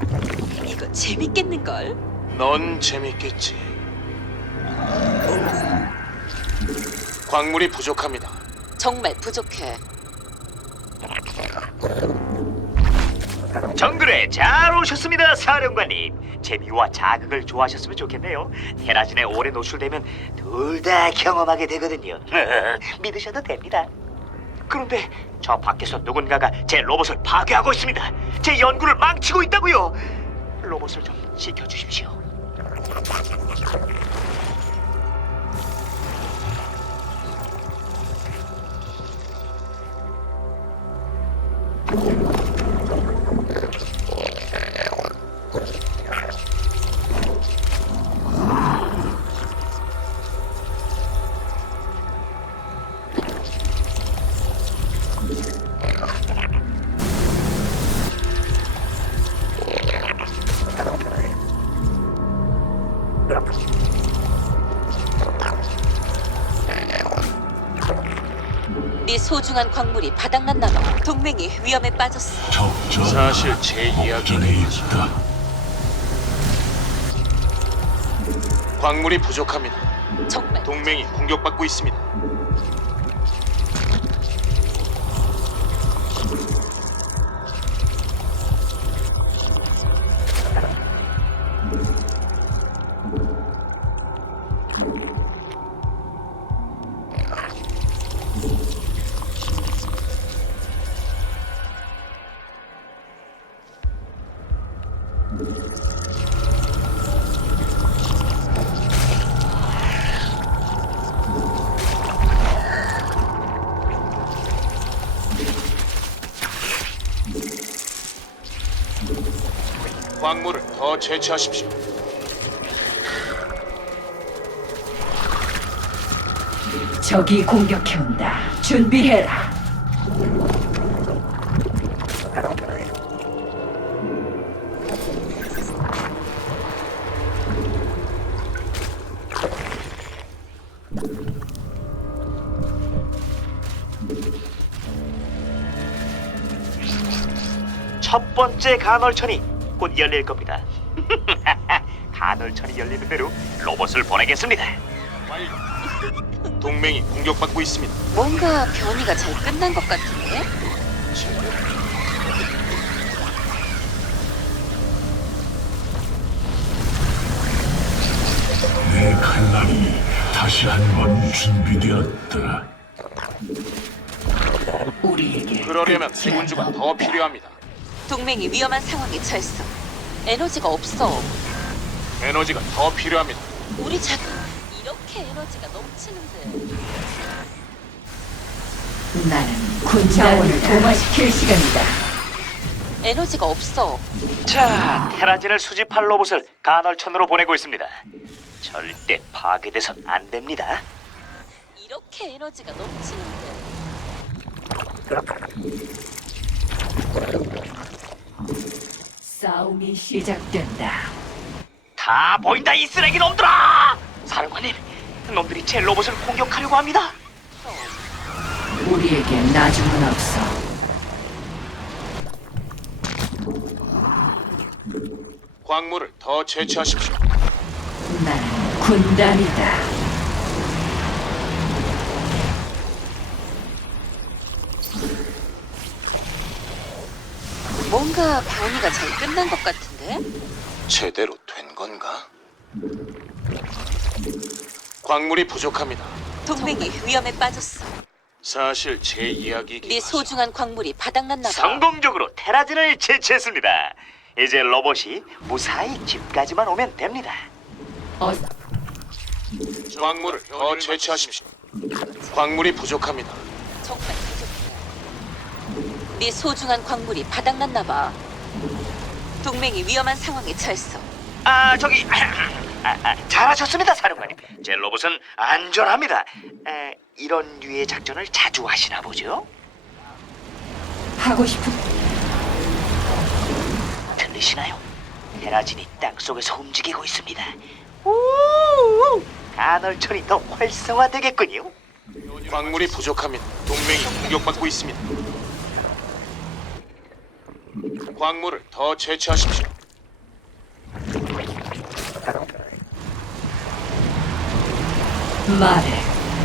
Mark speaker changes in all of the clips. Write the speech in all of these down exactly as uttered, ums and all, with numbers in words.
Speaker 1: 이거 재밌겠는걸?
Speaker 2: 넌 재밌겠지. 광물이 부족합니다.
Speaker 1: 정말 부족해.
Speaker 3: 정글에 잘 오셨습니다, 사령관님. 재미와 자극을 좋아하셨으면 좋겠네요. 테라진에 오래 노출되면 둘 다 경험하게 되거든요. 믿으셔도 됩니다. 그런데 저 밖에서 누군가가 제 로봇을 파괴하고 있습니다. 제 연구를 망치고 있다고요. 로봇을 좀 지켜주십시오.
Speaker 1: 네 소중한 광물이 바닥났나 봐. 동맹이 위험에 빠졌어.
Speaker 4: 적전
Speaker 2: 사실 제 이야기는
Speaker 4: 전에 있다.
Speaker 2: 광물이 부족합니다.
Speaker 1: 정말
Speaker 2: 동맹이 공격받고 있습니다. 광물을 더 채취하십시오.
Speaker 5: 적이 공격해온다. 준비해라.
Speaker 3: 첫 번째 간헐천이 곧 열릴 겁니다. 간헐천이 열리는 대로 로봇을 보내겠습니다.
Speaker 2: 동맹이 공격받고 있습니다.
Speaker 1: 뭔가 변이가 잘 끝난 것 같은데?
Speaker 4: 내 칼날이 다시 한 번 준비되었다.
Speaker 5: 우리에게
Speaker 2: 그러려면
Speaker 5: 끝이
Speaker 2: 세군주가
Speaker 5: 없다.
Speaker 2: 더 필요합니다.
Speaker 1: 동맹이 위험한 상황에 처했어. 에너지가 없어.
Speaker 2: 에너지가 더 필요합니다.
Speaker 1: 우리 자꾸 이렇게 에너지가 넘치는데.
Speaker 5: 나는 군 자원을 도마시킬 시간이다.
Speaker 1: 에너지가 없어.
Speaker 3: 자, 테라진을 수집할 로봇을 간헐천으로 보내고 있습니다. 절대 파괴돼선 안 됩니다.
Speaker 1: 이렇게 에너지가 넘치는데.
Speaker 5: 싸움이 시작된다.
Speaker 3: 다 보인다, 이 쓰레기 놈들아! 사령관님, 놈들이 제 로봇을 공격하려고 합니다.
Speaker 5: 우리에게 나중은 없어.
Speaker 2: 광물을 더 채취하십시오.
Speaker 5: 나는 군단이다.
Speaker 1: 뭔가 변이가 잘 끝난 것 같은데?
Speaker 2: 제대로 된 건가? 광물이 부족합니다.
Speaker 1: 동맹이 위험에 빠졌어.
Speaker 2: 사실 제 이야기이긴
Speaker 1: 네
Speaker 2: 하죠.
Speaker 1: 소중한 광물이 바닥났나 봐.
Speaker 3: 성공적으로 테라진을 제치했습니다. 이제 로봇이 무사히 집까지만 오면 됩니다.
Speaker 5: 어,
Speaker 2: 광물을 더 채취하십시오. 광물이 부족합니다.
Speaker 1: 정말 부족해. 네 소중한 광물이 바닥났나 봐. 동맹이 위험한 상황에 처했어.
Speaker 3: 아, 저기 아, 아, 잘하셨습니다, 사령관님. 제 로봇은 안전합니다. 에, 이런 류의 작전을 자주 하시나 보죠?
Speaker 5: 하고 싶은
Speaker 3: 들리시나요? 테라진이 땅 속에서 움직이고 있습니다. 오, 간헐천이 더 활성화되겠군요.
Speaker 2: 광물이 부족합니다. 동맹이 공격받고 있습니다. 광물을 더 채취하십시오.
Speaker 5: 말해.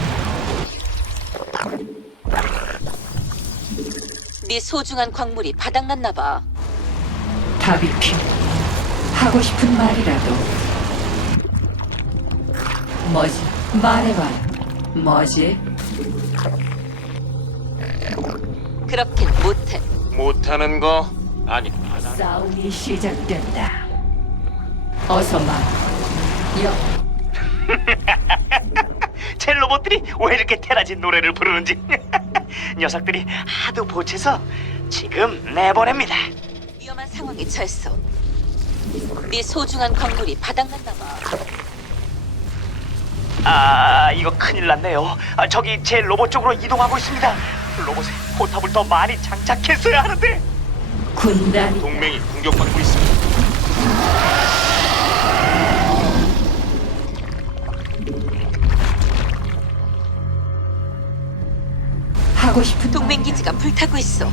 Speaker 1: 네 소중한 광물이 바닥났나 봐.
Speaker 5: 답이 필요. 하고 싶은 말이라도. 뭐지? 말해봐. 뭐지?
Speaker 1: 그렇긴 못해.
Speaker 2: 못하는 거 아니.
Speaker 5: 싸움이 시작된다. 어서 말. 여.
Speaker 3: 제 로봇들이 왜 이렇게 테라진 노래를 부르는지 녀석들이 하도 보채서 지금 내보냅니다.
Speaker 1: 위험한 상황에 처했어. 네 소중한 광물이 바닥났나 봐.
Speaker 3: 아, 이거 큰일 났네요. 아, 저기 제 로봇 쪽으로 이동하고 있습니다. 로봇에 포탑을 더 많이 장착했어야 하는데.
Speaker 5: 군단이
Speaker 2: 동맹이 공격받고 있습니다.
Speaker 5: 하고 싶은
Speaker 1: 동맹 기지가 불타고 있어.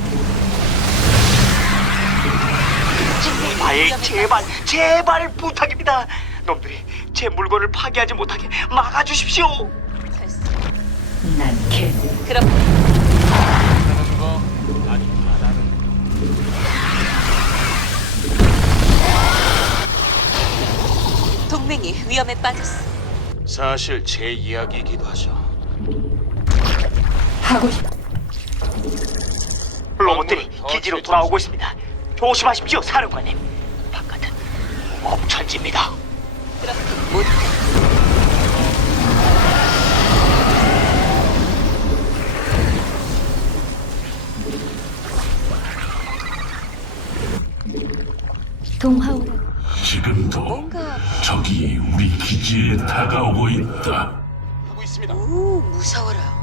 Speaker 3: 제발, 제발, 제발 부탁입니다. 놈들이 제 물건을 파괴하지 못하게 막아주십시오.
Speaker 1: 처했어.
Speaker 5: 난 개.
Speaker 1: 그럼
Speaker 2: 못하는 거 아니. 안 하는
Speaker 1: 동맹이 위험에 빠졌어.
Speaker 2: 사실 제 이야기이기도 하죠.
Speaker 5: 하고 싶.
Speaker 3: 로봇들이 기지로 돌아오고 있습니다. 조심하십시오, 사령관님. 바깥은 엄천지입니다.
Speaker 1: 그렇긴 못해.
Speaker 6: 동화오라
Speaker 4: 지금도
Speaker 1: 뭔가
Speaker 4: 적이 우리 기지에 다가오고 있다.
Speaker 2: 하고 있습니다.
Speaker 1: 오 무서워라.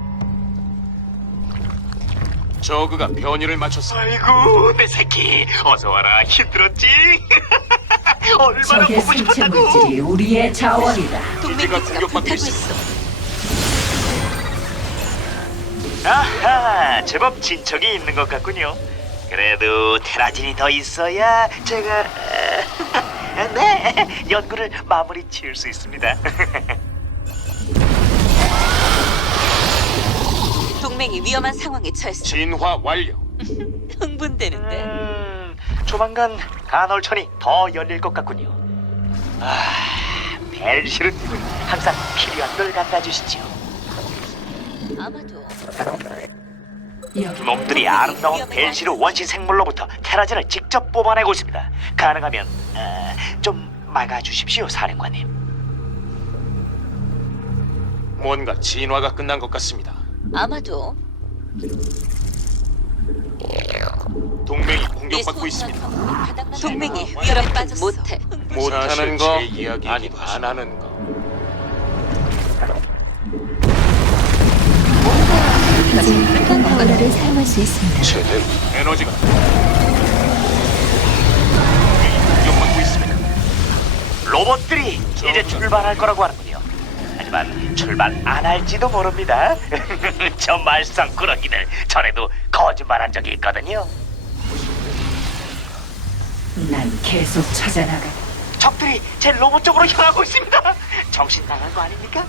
Speaker 2: 저그가 변이를 마쳤습니다.
Speaker 3: 아이고, 내 새끼. 어서 와라. 힘들었지? 얼마나
Speaker 5: 적의
Speaker 3: 보고
Speaker 5: 생체
Speaker 3: 싶었다고.
Speaker 5: 물질이 우리의 자원이다.
Speaker 1: 동맹
Speaker 2: 기지가
Speaker 1: 기지가
Speaker 2: 공격받고
Speaker 1: 불타고
Speaker 2: 있어.
Speaker 1: 있어.
Speaker 3: 아하, 제법 진척이 있는 것 같군요. 그래도 테라진이 더 있어야 제가 네, 연구를 마무리 지을 수 있습니다.
Speaker 1: 동맹이 위험한 상황에 처했어.
Speaker 2: 진화 완료.
Speaker 1: 흥분되는데.
Speaker 3: 음, 조만간 간헐천이 더 열릴 것 같군요. 아, 벨시르님은 항상 필요한 걸 갖다 주시죠.
Speaker 1: 아마도
Speaker 5: 여기
Speaker 3: 놈들이 아름다운 벨시르 원시 생물로부터 테라진을 직접 뽑아내고 있습니다. 가능하면 어, 좀 막아주십시오, 사령관님.
Speaker 2: 뭔가 진화가 끝난 것 같습니다.
Speaker 1: 아마도
Speaker 2: 동맹이
Speaker 1: 네
Speaker 2: 공격받고 있습니다.
Speaker 1: 동맹이 위험에 빠졌어. 못해.
Speaker 2: 못하는 거 아니. 안 하는 거.
Speaker 6: 이제 동화오라를 사용할 수 있습니다.
Speaker 2: 제대로 에너지가 동맹이 공격받고 있습니다.
Speaker 3: 로봇들이 이제 출발할 거라고 하는군요. 하지만 출발 안 할지도 모릅니다. 저 말썽꾸러기들 전에도 거짓말한 적이 있거든요.
Speaker 5: 난 계속 찾아나가.
Speaker 3: 적들이 제 로봇 쪽으로 향하고 있습니다. 정신 나간 거 아닙니까?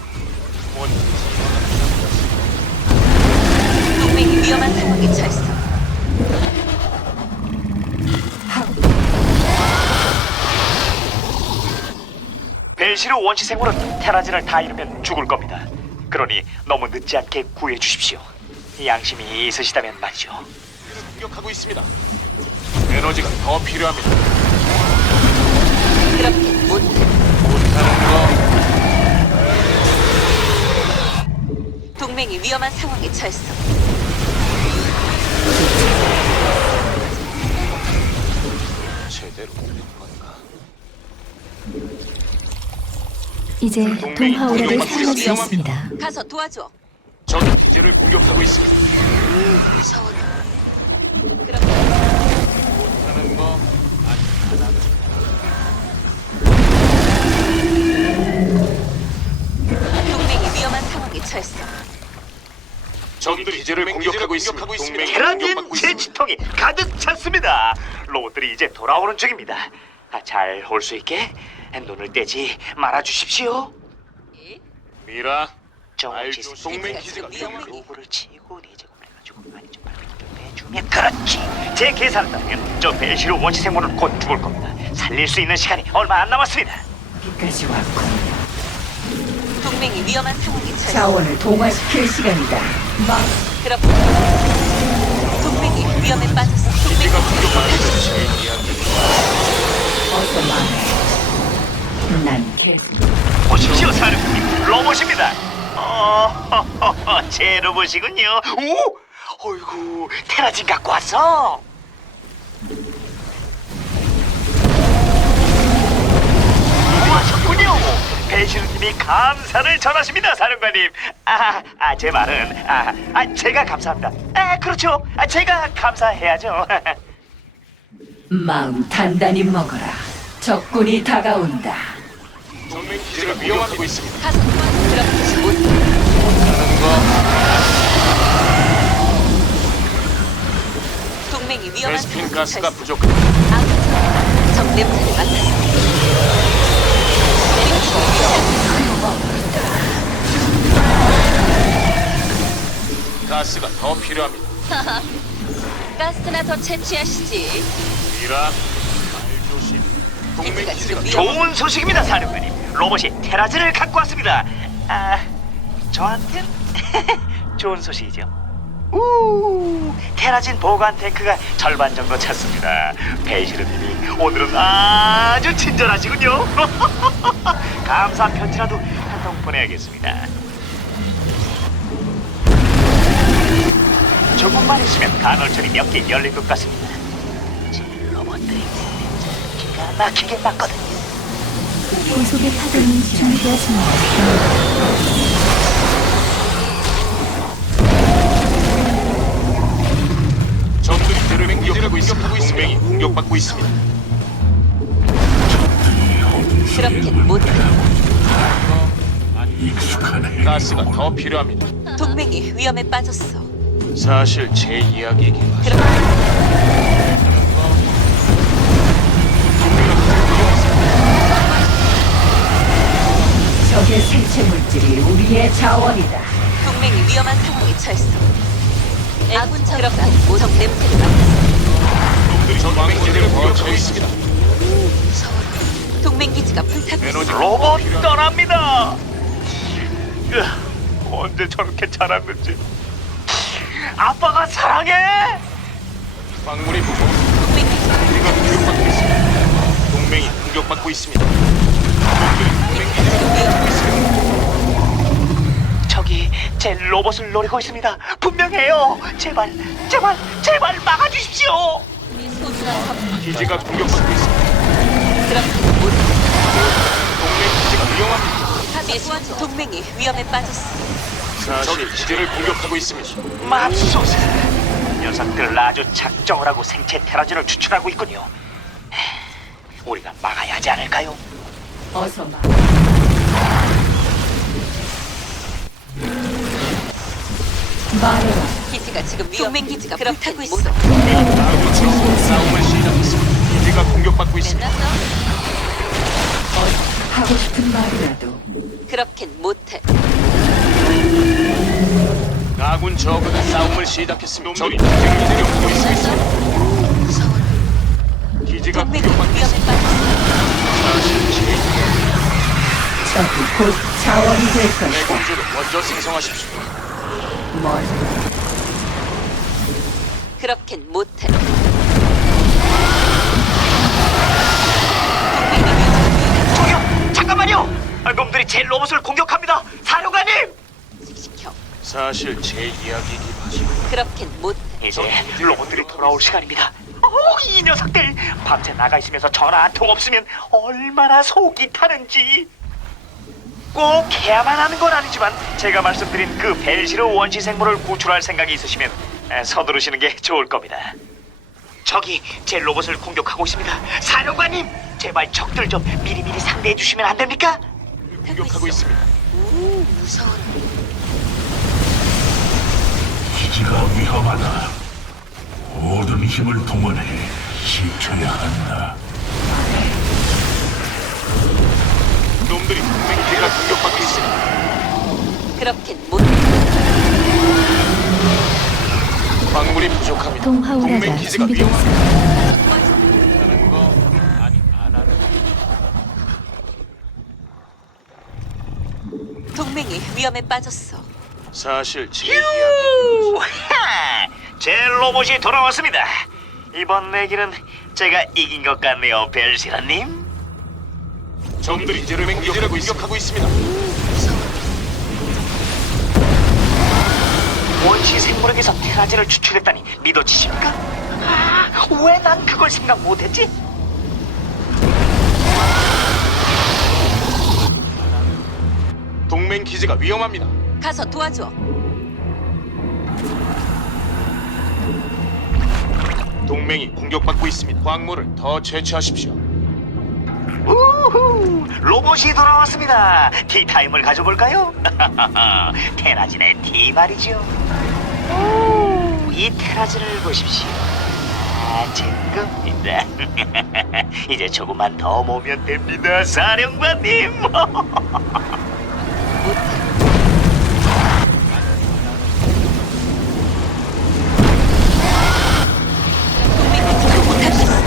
Speaker 1: 동맹이 위험한 상황에 처했어.
Speaker 3: 벨시르 원시생물은 테라진을 다 잃으면 죽을 겁니다. 그러니 너무 늦지 않게 구해 주십시오. 양심이 있으시다면 말이죠.
Speaker 2: 공격하고 있습니다. 에너지가 더 필요합니다.
Speaker 1: 그렇게 못해.
Speaker 2: 못하는 거
Speaker 1: 동맹이 위험한 상황에 처했어.
Speaker 2: 제대로 된 건가?
Speaker 6: 이제
Speaker 2: 동맹이
Speaker 6: 동화오라를
Speaker 2: 공격받고
Speaker 6: 사용할 수
Speaker 2: 있습니다.
Speaker 6: 있습니다.
Speaker 1: 가서 도와줘.
Speaker 2: 적이 기지를 공격하고 있습니다.
Speaker 1: 무서워라. 그렇게
Speaker 2: 못하는 거 아니. 안 하는
Speaker 1: 동맹이 위험한 상황에 처했어.
Speaker 2: 적들이 기지를 공격하고 있습니다. 동맹이
Speaker 3: 테라진
Speaker 2: 공격받고 있습니다.
Speaker 3: 제치통이 가득 찼습니다. 로봇들이 이제 돌아오는 중입니다. 아, 잘 올 수 있게 눈을 떼지 말아 주십시오.
Speaker 1: 예?
Speaker 2: 미라.
Speaker 3: 정치
Speaker 2: 알죠. 동맹 기지가
Speaker 1: 위험하니.
Speaker 3: 로브를 치고 네 제곱을 해가지고 많이 좀 빼주면 그렇지. 제 계산다면 저 벨시로 원시 생물은 곧 죽을 겁니다. 살릴 수 있는 시간이 얼마 안 남았습니다.
Speaker 5: 여기까지 왔군.
Speaker 1: 동맹이 위험한 상황에 처했어.
Speaker 5: 자원을 동화시킬 시간이다. 막
Speaker 1: 그렇군. 동맹이 위험에 빠졌어. 동맹이
Speaker 2: 기지가 공격받고 있어. 제 이야기.
Speaker 5: 어서 말해. 난 계속
Speaker 3: 보십시오, 사령관님. 로봇입니다. 어, 제 로봇이군요. 오, 어이구, 테라진 갖고 왔어. 하셨군요. 배시루님이 감사를 전하십니다, 사령관님. 아, 아, 제 말은 아, 아, 제가 감사합니다. 아, 그렇죠. 아, 제가 감사해야죠.
Speaker 5: 마음 단단히 먹어라. 적군이 다가온다.
Speaker 2: 동맹 기지가 위험하고 있습니다.
Speaker 1: 가서 도와줘. 그렇지 못.
Speaker 2: 하는 거.
Speaker 1: 동맹이 위험한
Speaker 2: 베스핀
Speaker 1: 상황에
Speaker 2: 가스가
Speaker 1: 처했어.
Speaker 2: 부족합니다.
Speaker 1: 아군 적 냄새를 맡았어.
Speaker 2: 가스가 더 필요합니다.
Speaker 1: 가스나 더 채취하시지.
Speaker 2: 미라. 말 조심. 동맹
Speaker 1: 기지가
Speaker 2: 기지가
Speaker 1: 지금 위험.
Speaker 3: 좋은 소식입니다, 사령관님. 로봇이 테라즈를 갖고 왔습니다. 아, 저한텐 좋은 소식이죠. 우, 테라진 보관 탱크가 절반 정도 찼습니다. 베이시르님이 오늘은 아주 친절하시군요. 감사 편지라도 한 통 보내야겠습니다. 조금만 있으면 간헐천이 몇 개 열릴 것 같습니다. 제 로봇들이 기가 막히게 맞거든요.
Speaker 6: 고속의 파동이 준비되었습니다.
Speaker 2: 적들이 동맹 기지를 공격하고 있습니다. 동맹이 공격받고 있습니다.
Speaker 1: 그렇긴 못해.
Speaker 4: 익숙하네.
Speaker 2: 가스가 더 필요합니다.
Speaker 1: 동맹이 위험에 빠졌어.
Speaker 2: 사실 제 이야기이긴 하죠.
Speaker 1: 그렇
Speaker 5: 적의 생체 물질이 우리의 자원이다.
Speaker 1: 동맹이 위험한 상황에 처했어. 아군 그렇긴 모적 냄새를 맡았어.
Speaker 2: 놈들이 동맹 기지를 공격하고 있습니다.
Speaker 1: 동맹 기지가 불타고 있어.
Speaker 2: 에너지
Speaker 3: 로봇 떠납니다. 으, 언제 저렇게 자랐는지. 아빠가 사랑해.
Speaker 2: 광물이 부족.
Speaker 1: 동맹 기지가
Speaker 2: 우리가 공격받고 있습니다. 동맹이 공격받고 있습니다. 놈들이 동맹 기지를 공격하고 있습니다.
Speaker 3: 저기 제 로봇을 노리고 있습니다. 분명해요. 제발, 제발, 제발 막아주십시오.
Speaker 1: 네 소중한 것
Speaker 2: 기지가 공격받고 있습니다.
Speaker 1: 그렇긴 못해.
Speaker 2: 동맹 기지가 위험합니다.
Speaker 1: 네 소- 동맹이 위험에 빠졌어.
Speaker 2: 사실 기지를 공격하고 있습니다.
Speaker 3: 맙소사. 녀석들 아주 작정을 하고 생체 테라진을 추출하고 있군요. 에휴, 우리가 막아야 하지 않을까요?
Speaker 5: 어서 말. 말해라.
Speaker 1: 기지가 지금 위험. 동맹 기지가 불타고 있어.
Speaker 2: 아군 적으로 싸움을 시작했습니다. 기지가 공격받고 있습니다.
Speaker 1: 끝났어?
Speaker 5: 하고 싶은 말이라도.
Speaker 1: 그렇긴 못해.
Speaker 2: 아군 적은 싸움을 시작했습니다. 적이 기지를 공격하고 있습니다. 기지가
Speaker 1: 동맹이
Speaker 2: 공격받고
Speaker 1: 위험에
Speaker 2: 있습니다.
Speaker 1: 빠졌어.
Speaker 2: 사실 제
Speaker 5: 적이 곧 자원이 될 것이다.
Speaker 2: 대군주를 먼저 생성하십시오.
Speaker 5: 뭘
Speaker 1: 그렇긴 못해. 동맹이 위험에
Speaker 3: 저기요, 잠깐만요. 아, 놈들이 제 로봇을 공격합니다. 사령관님.
Speaker 1: 시켜.
Speaker 2: 사실 제 이야기이긴 하죠.
Speaker 1: 그렇긴 못해.
Speaker 3: 이제 로봇들이 돌아올 시간입니다. 어, 이 녀석들 밤새 나가 있으면서 전화 한 통 없으면 얼마나 속이 타는지. 꼭 해야만 하는 건 아니지만 제가 말씀드린 그 벨시르 원시 생물을 구출할 생각이 있으시면 에, 서두르시는 게 좋을 겁니다. 적이 제 로봇을 공격하고 있습니다. 사령관님, 제발 적들 좀 미리미리 상대해 주시면 안 됩니까?
Speaker 2: 공격하고 있습니다.
Speaker 1: 오, 무서워.
Speaker 4: 기지가 위험하다. 모든 힘을 동원해 지켜야 한다.
Speaker 2: 놈들이 동맹 기지가 공격받고 있습니다.
Speaker 1: 그렇긴 못.
Speaker 2: 광물이 부족합니다.
Speaker 6: 동화
Speaker 2: 동맹
Speaker 6: 오라가
Speaker 2: 기지가
Speaker 6: 준비되어
Speaker 2: 위험합니다.
Speaker 6: 있습니다.
Speaker 2: 하는 거 아니 안 하는 거.
Speaker 1: 동맹이 위험에 빠졌어.
Speaker 2: 사실 제 이야기.
Speaker 3: 우하! 제 로봇이 돌아왔습니다. 이번 내기는 제가 이긴 것 같네요, 벨시라님.
Speaker 2: 적들이 동맹 기지를 공격하고 있습니다.
Speaker 3: 원시 생물에게서 테라진을 추출했다니 믿어지십니까? 아, 왜 난 그걸 생각 못했지?
Speaker 2: 동맹 기지가 위험합니다.
Speaker 1: 가서 도와줘.
Speaker 2: 동맹이 공격받고 있습니다. 광물을 더 채취하십시오.
Speaker 3: 우후! 로봇이 돌아왔습니다. 티타임을 가져볼까요? 테라진의 티 말이죠. 오, 이 테라진을 보십시오. 아, 제 겁니다. 이제 조금만 더 모으면 됩니다, 사령관님.
Speaker 1: 동맹 기지가 못하겠어.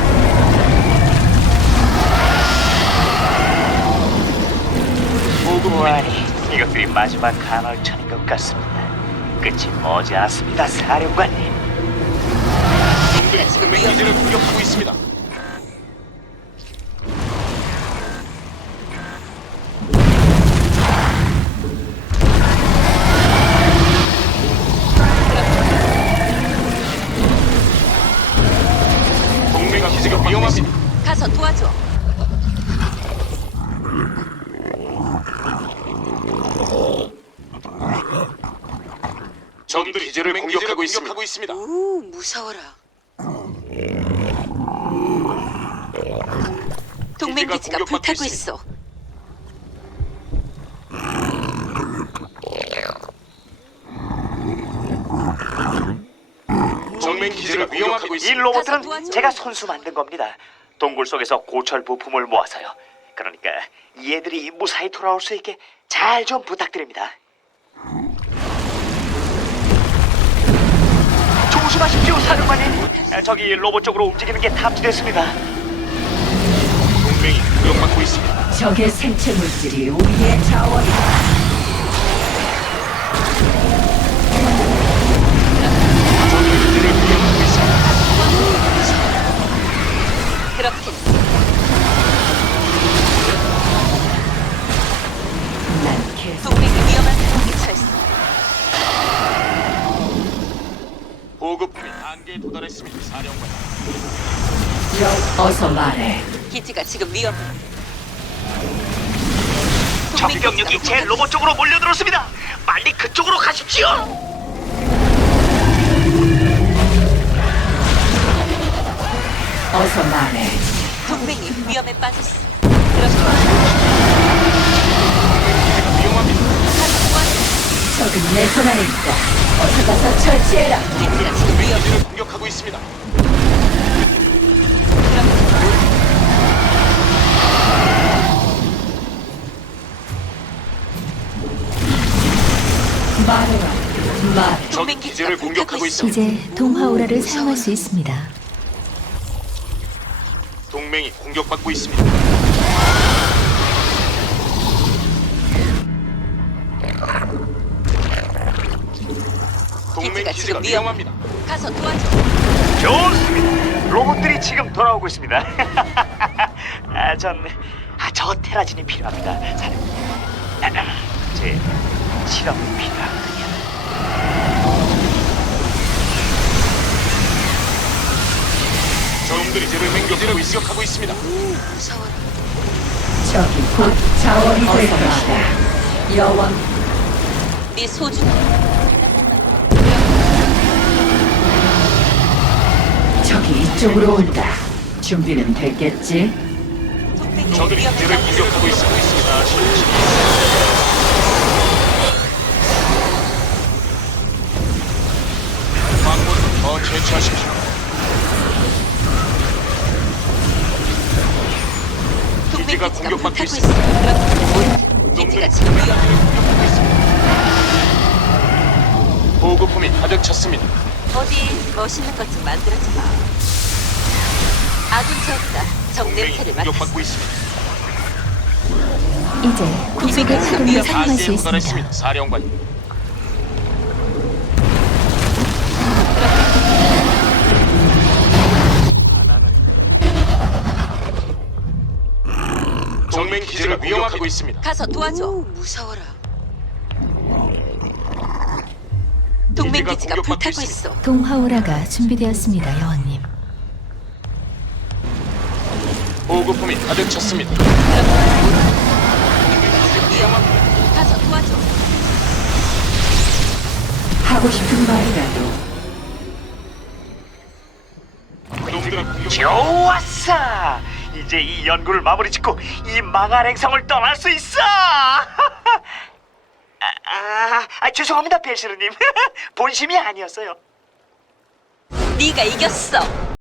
Speaker 3: 보고하니 이것들이 마지막 간헐천인 것 같습니다. 끝이 머지않았습니다, 사령관님.
Speaker 2: 적들이 동맹 기지를 공격하고 있습니다. 동맹 기지가 위험합니다.
Speaker 1: 가서 도와줘.
Speaker 2: 적들이 기지를 공격하고 있습니다.
Speaker 1: 오, 무서워라. 동맹
Speaker 2: 기지가
Speaker 1: 기지가
Speaker 2: 공격받고
Speaker 1: 불타고
Speaker 2: 있습니다.
Speaker 1: 있어.
Speaker 2: 동맹 기지가 위험하고
Speaker 3: 이
Speaker 2: 있습니다.
Speaker 3: 로봇들은
Speaker 1: 가서 도와줘.
Speaker 3: 제가 손수 만든 겁니다. 동굴 속에서 고철 부품을 모아서요. 그러니까 얘들이 무사히 돌아올 수 있게 잘 좀 부탁드립니다. 조심하십시오, 사령관님. 아, 저기 로봇 쪽으로 움직이는 게 탐지됐습니다.
Speaker 2: 동맹이 공격받고 있습니다.
Speaker 5: 적의 생체 물질이 우리의 자원이다.
Speaker 2: 기지를 공격하고 있습니다.
Speaker 1: 그렇긴
Speaker 5: 난 계속
Speaker 1: 동맹이 위험한 상황에 처했어.
Speaker 2: 보급품이 한계에 도달했습니다. 사령관.
Speaker 5: 어서 말해.
Speaker 1: 기지가 지금 위험해.
Speaker 3: 적
Speaker 1: 동맹
Speaker 3: 병력이
Speaker 1: 기지가
Speaker 3: 제 로봇 쪽으로 몰려들었습니다. 빨리 그쪽으로 가십시오.
Speaker 5: 어서 말해.
Speaker 1: 동맹이 위험에 빠졌어. 그렇게
Speaker 2: 위험합니다.
Speaker 1: 가서 도와줘.
Speaker 5: 적은 내 손 안에 있다. 어서 가서 처치해라.
Speaker 1: 기지가 지금 위험해.
Speaker 2: 기지를 공격하고 있습니다.
Speaker 5: 말해라. 말해.
Speaker 2: 적
Speaker 1: 동맹 기지가
Speaker 2: 기지를 공격하고 있습니다.
Speaker 6: 이제 동화 오라를 사용할 수 있습니다.
Speaker 2: 동맹이 공격받고 있습니다. 동맹
Speaker 1: 기지가
Speaker 2: 기지가
Speaker 1: 지금
Speaker 2: 위험합니다.
Speaker 1: 가서 도와줘.
Speaker 3: 좋습니다. 로봇들이 지금 돌아오고 있습니다. 아, 전, 아, 저 테라진이 필요합니다. 사령관님. 제 실험이 필요하거든요.
Speaker 2: 적들이 동맹 기지를 공격하고 있습니다.
Speaker 1: 무서워라.
Speaker 5: 적이 곧 자원이 될 것이다. 여왕
Speaker 1: 네 소중한
Speaker 5: 적이 이쪽으로 온다. 준비는 됐겠지?
Speaker 1: 동맹이
Speaker 2: 적들이
Speaker 1: 위험에
Speaker 2: 기지를
Speaker 1: 빠졌어.
Speaker 2: 공격하고 있습니다. 실지. 광물을 더 채취하십시오.
Speaker 1: 동맹
Speaker 2: 기지가
Speaker 1: 기지가
Speaker 2: 공격받고
Speaker 1: 불타고
Speaker 2: 있습니다.
Speaker 1: 있어. 그렇게 기지가 지금 위험해.
Speaker 2: 공격하고 있습니다. 보급품이 가득 찼습니다.
Speaker 1: 어디 멋있는 것 좀 만들어주마. 아군 저그가 적
Speaker 2: 동맹이
Speaker 1: 냄새를 맡았어.
Speaker 2: 공격받고 있습니다.
Speaker 6: 이제 구속의 파동을 사용할 수
Speaker 2: 가스에
Speaker 6: 있습니다.
Speaker 2: 도달했습니다. 사령관님. 동맹 기지가 위험하고 있습니다.
Speaker 1: 가서 도와줘. 무서워라. 동맹
Speaker 2: 기지가
Speaker 1: 기지가
Speaker 2: 공격받고
Speaker 1: 불타고
Speaker 2: 있습니다.
Speaker 1: 있어.
Speaker 6: 동화오라가 준비되었습니다, 여왕님.
Speaker 2: 보급품이 가득 찼습니다.
Speaker 1: 위험합니다. 가서 도와줘.
Speaker 5: 하고 싶은 말이라도
Speaker 2: 놈들은 공격.
Speaker 3: 좋았어. 이제 이 연구를 마무리 짓고 이 망할 행성을 떠날 수 있어. 아, 아, 아, 죄송합니다, 벨시르님. 본심이 아니었어요.
Speaker 1: 네가 이겼어.